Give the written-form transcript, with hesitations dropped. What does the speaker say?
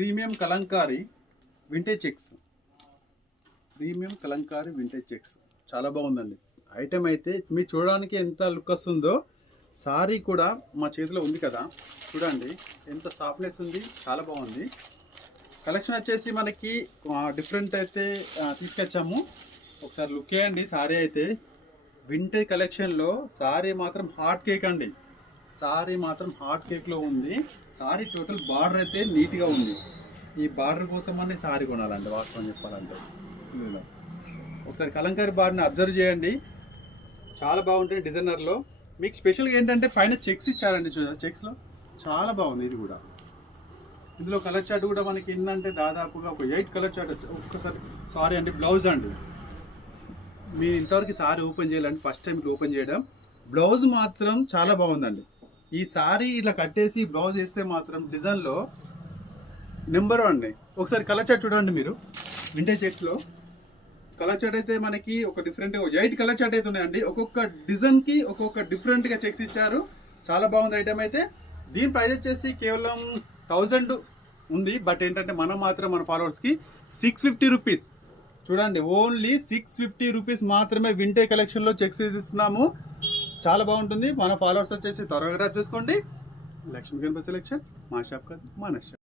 Premium Kalamkari vintage checks. Premium Kalamkari vintage checks చాలా బాగుందండి. Item అయితే మీరు చూడడానికి ఎంత లుక్ వస్తుందో, సారీ కూడా మా చేతిలో ఉంది కదా, చూడండి ఎంత సాఫ్ట్నెస్ ఉంది, చాలా బాగుంది. కలెక్షన్ వచ్చేసి మనకి డిఫరెంట్ అయితే తీసుకొచ్చాము. ఒకసారి లుక్ చేయండి. సారీ అయితే వింటేజ్ కలెక్షన్లో సారీ మాత్రం హాట్ కేక్ అండి. సారీ మాత్రం హాట్ కేక్లో ఉంది. సారీ టోటల్ బార్డర్ అయితే నీట్గా ఉంది. ఈ బార్డర్ కోసం అనే సారీ కొనాలండి వాస్తవం చెప్పాలంటే. ఇందులో ఒకసారి కలంకారీ బార్డర్ని అబ్జర్వ్ చేయండి, చాలా బాగుంటుంది డిజైనర్లో. మీకు స్పెషల్గా ఏంటంటే పైన చెక్స్ ఇచ్చారండి, చెక్స్లో చాలా బాగుంది. ఇది కూడా ఇందులో కలర్ చార్ట్ కూడా మనకి ఏంటంటే దాదాపుగా ఒక 8 కలర్ చార్ట్ వచ్చి. ఒక్కసారి సారీ అండి, బ్లౌజ్ అండి. మీరు ఇంతవరకు సారీ ఓపెన్ చేయాలండి, ఫస్ట్ టైం ఓపెన్ చేయడం. బ్లౌజ్ మాత్రం చాలా బాగుందండి. ఈ సారీ ఇలా కట్టేసి బ్లౌజ్ వేస్తే మాత్రం డిజైన్లో నెంబర్ 1 అండి. ఒకసారి కలర్ చార్ట్ చూడండి మీరు. వింటేజ్ చెక్స్లో కలర్ చార్ట్ అయితే మనకి ఒక డిఫరెంట్గా 8 కలర్ చార్ట్ అయితే ఉన్నాయండి. ఒక్కొక్క డిజైన్కి ఒక్కొక్క డిఫరెంట్గా చెక్స్ ఇచ్చారు. చాలా బాగుంది ఐటమ్ అయితే. దీని ప్రైస్ వచ్చేసి కేవలం 1000 ఉంది. బట్ ఏంటంటే మనం మాత్రం మన ఫాలోవర్స్కి 650 రూపీస్, చూడండి ఓన్లీ 650 రూపీస్ మాత్రమే వింటేజ్ కలెక్షన్లో చెక్స్ ఇస్తున్నాము. చాలా బాగుంటుంది. మన ఫాలోవర్స్ వచ్చేసి త్వరగా చూసుకోండి. లక్ష్మీ గణపతి సెలెక్షన్ మా షాప్ కాదు, మన షాప్.